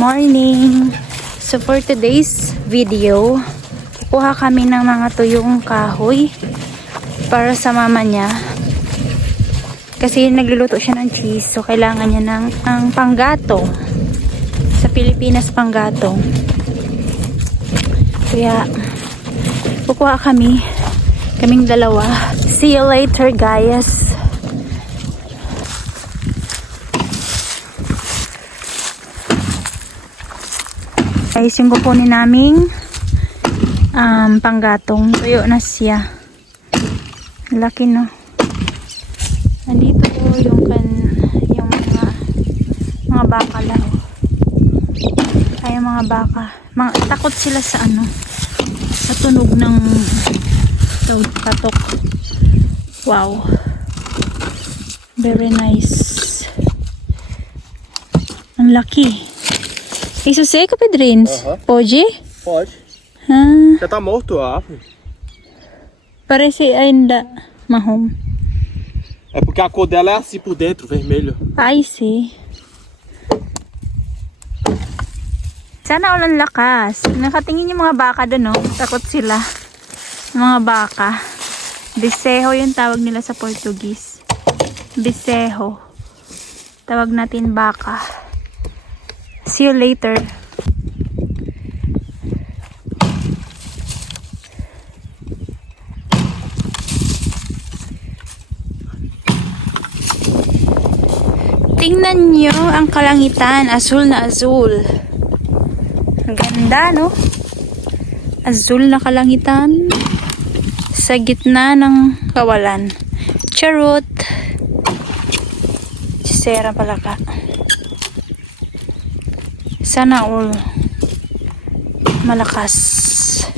morning! So for today's video, kukuha kami ng mga tuyong kahoy para sa mama niya. Kasi nagluluto siya ng cheese, so kailangan niya ng, ng panggato. Sa Pilipinas, panggato. Kaya, kukuha kami. Kaming dalawa. See you later, guys. Guys, yung kukunin naming um, panggatong. Tuyo na siya. Laki, no? Nandito po yung kan yung mga mga baka lang. Ay, mga baka. Mga, takot sila sa ano sa tunog ng patok. Wow. Very nice. Ang laki. Isso seco, Pedrins? Aham. Pode? Pode. Ah, Já tá morto a árvore. parece ainda marrom. É porque a cor dela é assim por dentro, vermelho. I see. Sana ulan lakas. Nakatingin yung mga baka doon, no? Takot sila. Yung mga baka. Biseho yung tawag nila sa Portuguese. Biseho. Tawag natin baka. See you later. Tingnan nyo ang kalangitan. Azul na azul. Ganda, no? Azul na kalangitan. Sa gitna ng kawalan. Charot. Sera pala ka. Sana all malakas.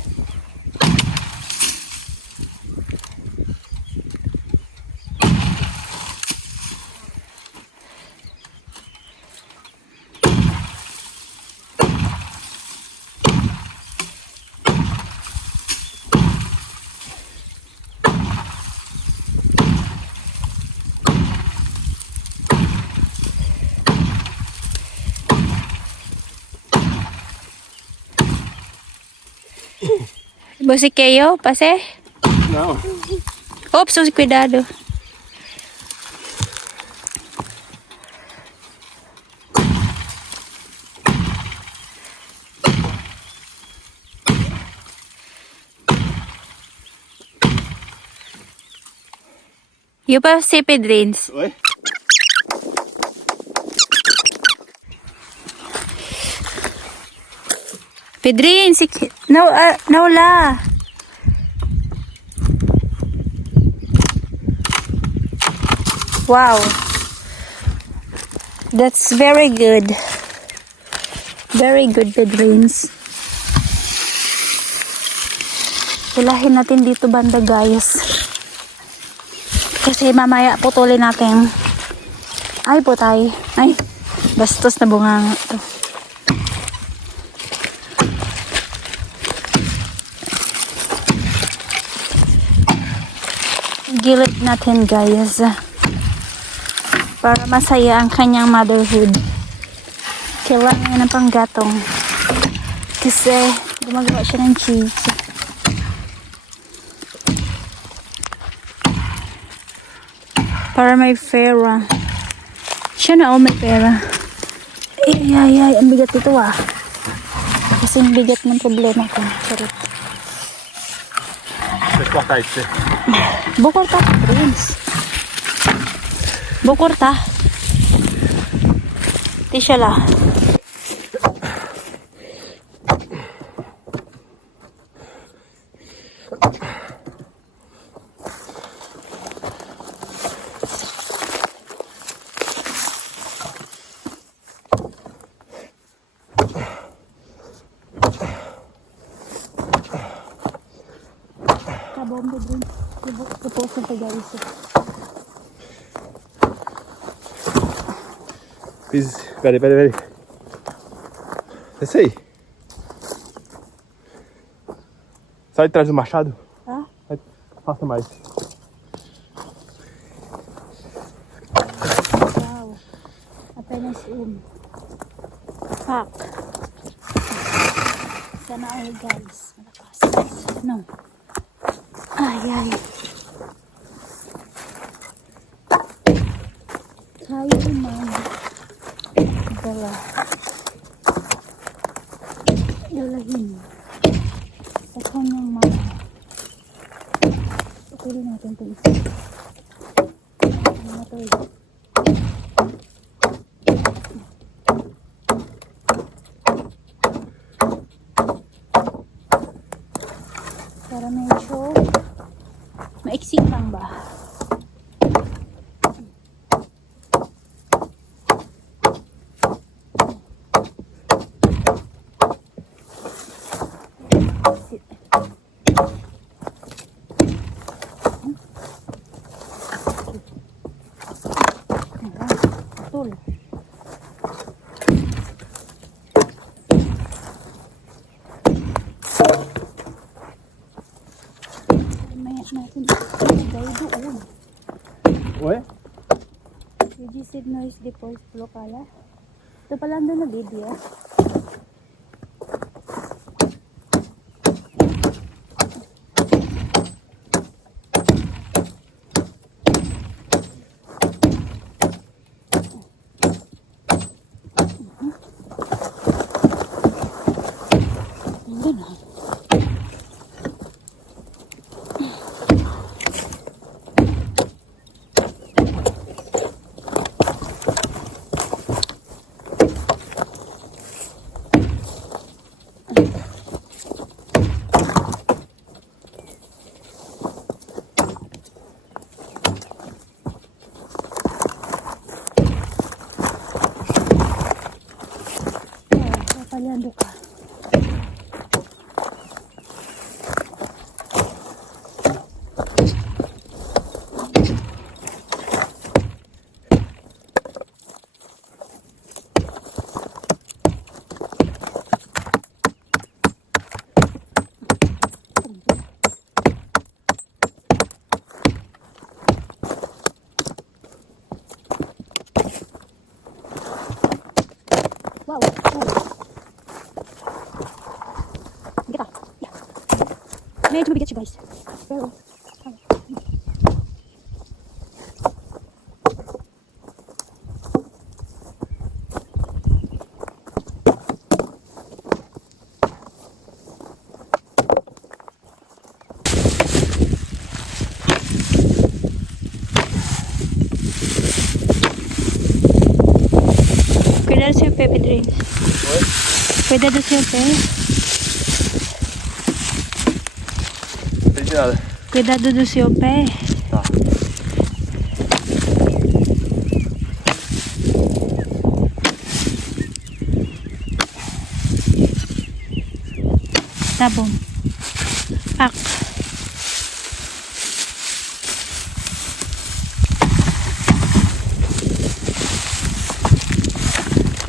Bosiqueio, pase? Não. Ops, cuidado. E o você, Pedrins? Oi? Pedrins, ik- nou, uh, nou la. Wow. That's very good. Very good, Pedrins. Hilahin natin dito banda, guys. Kasi mamaya putulin natin. Ay, putay. Ay, bastos na bunganga to. Gilid natin, guys. Para masaya ang kanyang motherhood. Kailangan niya ng panggatong. Kasi gumagawa siya ng cheese. Para may pera. Siya na oh, may pera. Ay, ay, ay, ang bigat ito ah. Kasi ang bigat ng problema ko. Charot. Deixa eu cortar isso. Vou cortar, Prince. Vou cortar. Posso pegar isso. Fiz. Peraí, peraí, peraí. Esse aí. Sai de trás do machado. Tá? Vai, Faça mais. Wow. Apenas um. Fuck. Sana all guys. Malakas. No. Ay, ay. Kaya naman. Dala. Dalahin. Sa kanyang mga. Tukulin natin ito isa. Ano na to eh. Para medyo maiksik lang ba? Tul. Maya natin ilagay doon. Ouais. Registered noise deposit lokala. Ito pala doon na video. Cuidado seu pé, Pedrinho. Cuidado do seu pé. Não entendi nada. Cuidado do seu pé. Tá. Tá bom. Pak.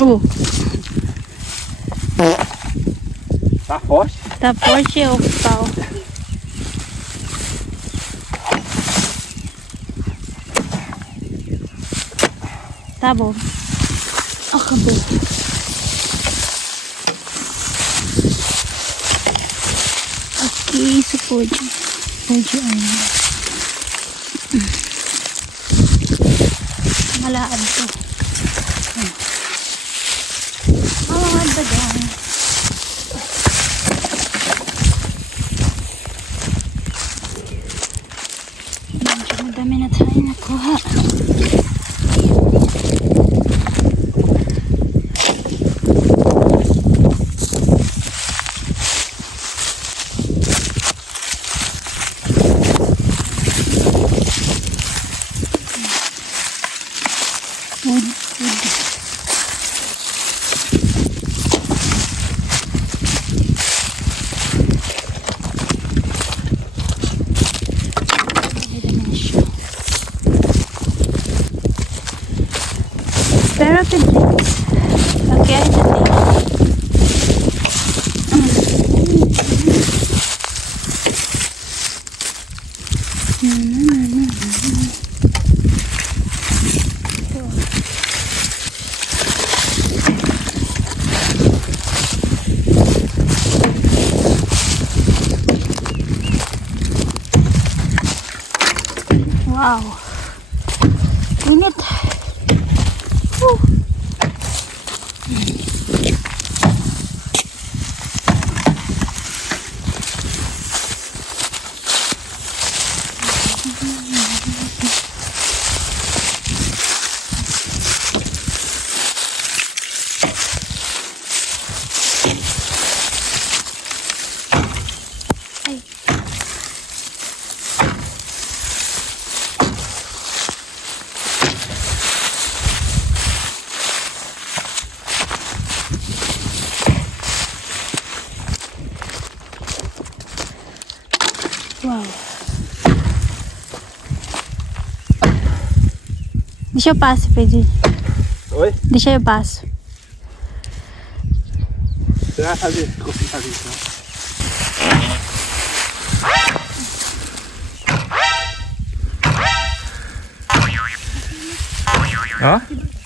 Oh, Tá forte? tá forte o pau. Tá bom. Acabou. Aqui isso pode. Pode ainda. Malaan Wow. Deixa eu passo, Pedro. Oi? Deixa eu passo. Você vai fazer, conseguir fazer isso, não? Ó.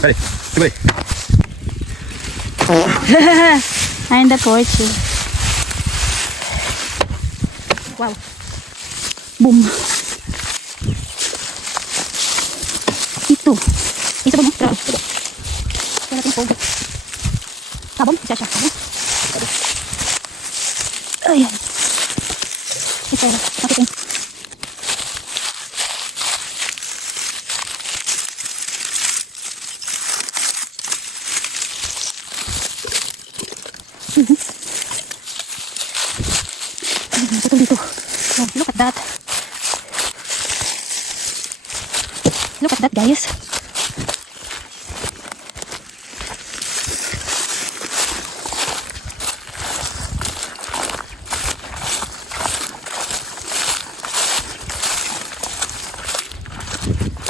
Peraí, segura aí. Ainda pode. Uau. Boom. Itu. É bom. Tem fogo. Tá bom? Você acha? Tá bom? Ai, ai. Espera. Look at that, guys.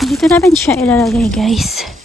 Dito namin siya ilalagay, guys.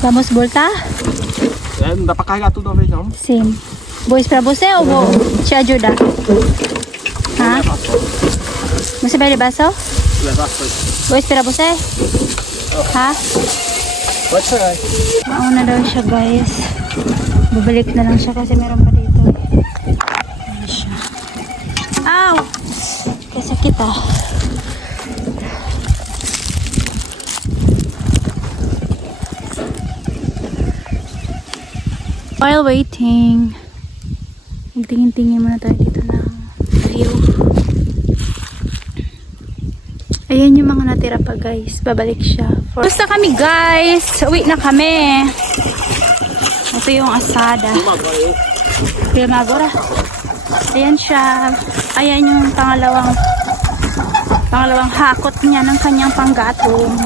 Vamos voltar? É, não dá pra carregar tudo uma vez, não. Sim. Vou esperar você ou vou te ajudar? Hã? Você vai levar só? Levar coisas. Vou esperar você? Ha? Pode chegar. Mauna daw siya guys. Babalik na lang siya kasi meron pa dito. Ayan siya. Ow! Kasakit ah. While waiting, magtingin-tingin muna tayo dito ng view. Ayan yung mga natira pa guys. Babalik siya. For... Basta kami guys. Uwi na kami. Ito yung asada. Primavera. Ayan siya. Ayan yung pangalawang pangalawang hakot niya ng kanyang panggatong.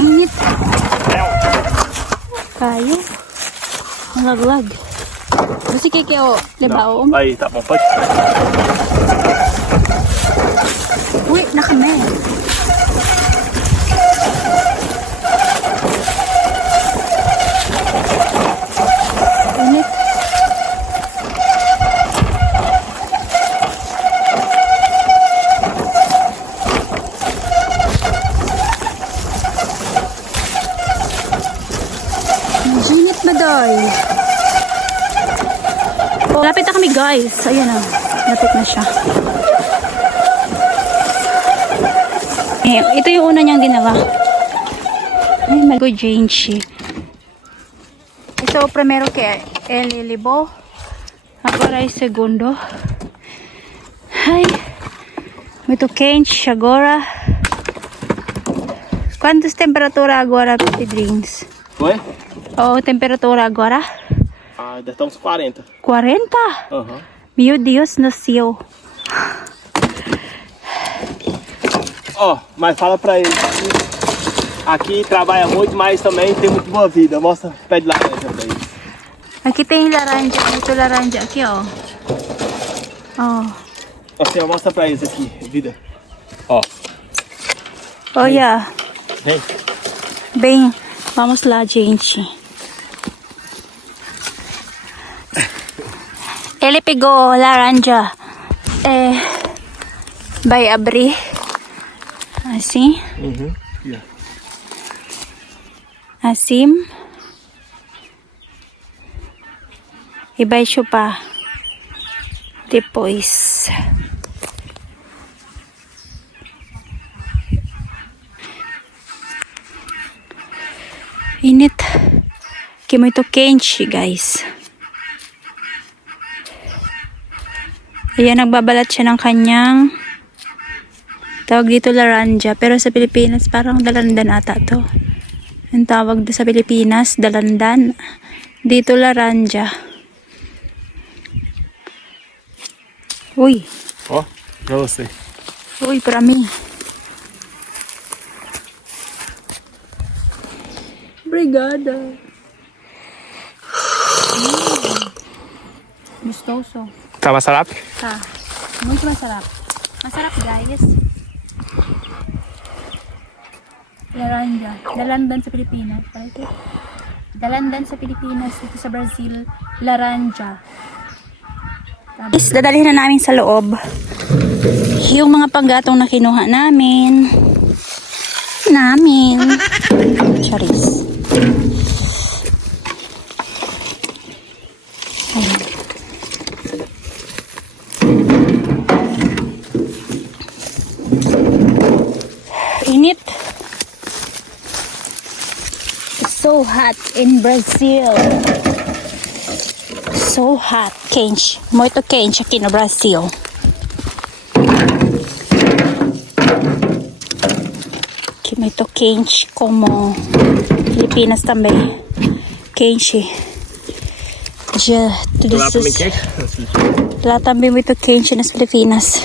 Init. Kayo. Ang laglag. Kasi kikeo, libao. Aí, tá bom, pode. Uwi na kami. lá. Ai, meu gente. Esse é o primeiro que é. Ele libou. Agora é o segundo. Ai, muito quente agora. Quantas temperatura agora, Pedrinhos? Oi? Oh, temperatura agora? Ah, ainda estamos 40. 40? Uhum. Meu Deus no céu. Ó, mas fala pra ele aqui trabalha muito, mas também tem muito boa vida. Mostra pé de laranja pra ele. Aqui tem laranja. Ito laranja. Aqui, oh. Oh. Assim, ó, mostra pra eles aqui, vida. Ó, Oh, yeah. vem. Bem, vamos lá, gente. Ele pegou laranja. É, vai abrir. Assim. Uhum. Yeah. Assim. E vai chupar. Depois. Init. Que muito quente, guys. Ayan, nagbabalat siya ng kanyang tawag dito laranja. Pero sa Pilipinas, parang dalandan ata to. Ang tawag sa Pilipinas, dalandan. Dito laranja. Uy, pra você. uy, para mim. Obrigada. Mm. Gustoso. Tá masarap? Tá. Muito masarap. Masarap, guys. Laranja. Dalandan sa Pilipinas. Dalandan sa Pilipinas. Dito sa Brazil. Laranja. Guys, dadalhin na namin sa loob. Yung mga panggatong na kinuha namin. Namin. Charis. Init. It's so hot in Brazil. So hot. Quente. Muito quente aqui no Brasil. Aqui muito quente como Filipinas também. Quente. Já tudo Lá também quente? Lá também muito quente nas Filipinas.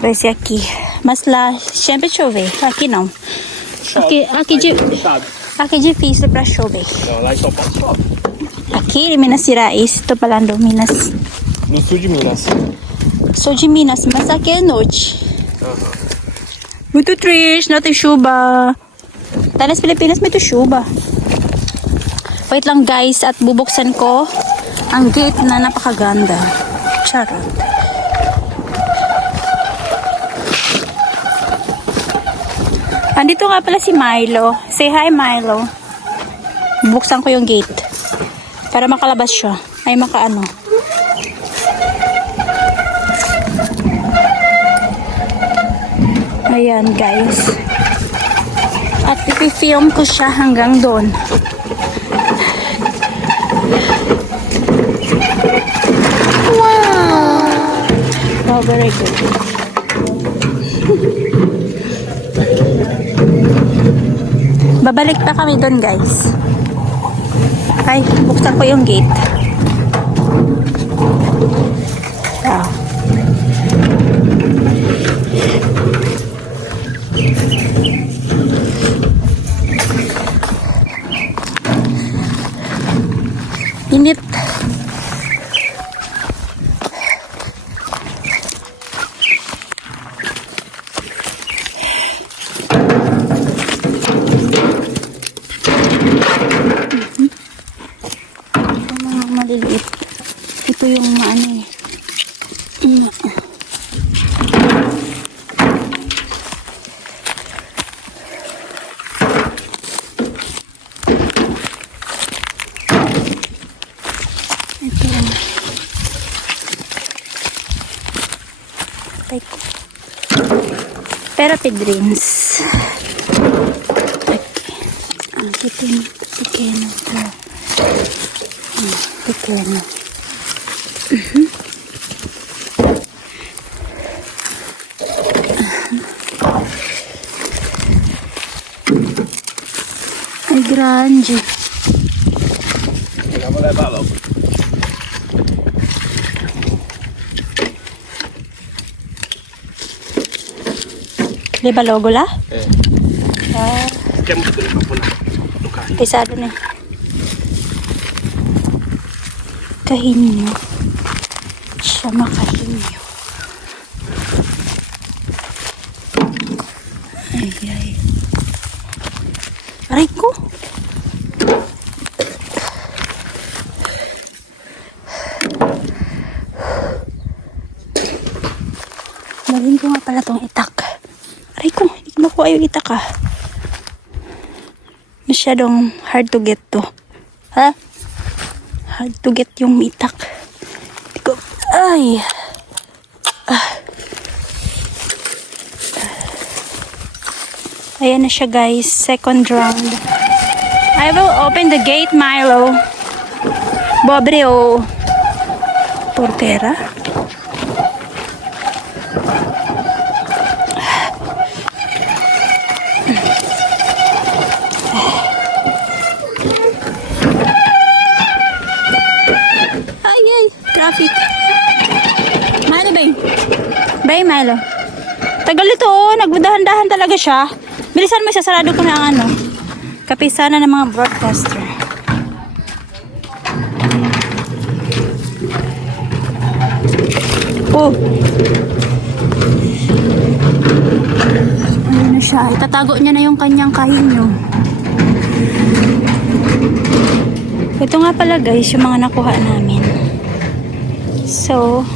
Vai ser aqui. Mas lá sempre chover. Aqui não. Aqui, aqui, de, aqui é difícil pra chover. Não, lá em São Paulo chove. Aqui em Minas Gerais, tô falando Minas. No sul de Minas. Sou de Minas, mas aqui é noite. Muito triste, não tem chuva. Tá nas Pilipinas, muito chuva. Wait lang guys, at bubuksan ko ang gate na napakaganda. Charot. Andito nga pala si Milo. Say hi Milo. Buksan ko yung gate. Para makalabas siya. Ay makaano. Ayan guys. At ipifilm ko siya hanggang doon. Wow! Oh, very good. Babalik pa kami doon guys. Ay, buksan ko yung gate. Ito yung maano eh. Mm. Ito lang. Patay Okay. Ang kitin, tikeno to. Ah, hmm, tikeno. Ay, grande. Vamos levar logo. Ba logo la? É. Ah, Quer muito tempo pra pôr no carrinho. pisado na. Kahinyo. Siya makahinyo. Ay, ay. Aray ko. Dalhin ko nga pala tong itak. Aray ko, yung itak ah. Masyadong hard to get to. Ha? Hard to get yung itak. Hindi ko, ay. Ah. Ayan na siya guys, second round. I will open the gate, Milo. Bobre o portera. Talaga siya. Bilisan mo, sasarado ko na ang ano. Kapisana ng mga broadcaster. Oh. Ayun na siya. Itatago niya na yung kanyang kahinyo. Ito nga pala guys, yung mga nakuha namin. So,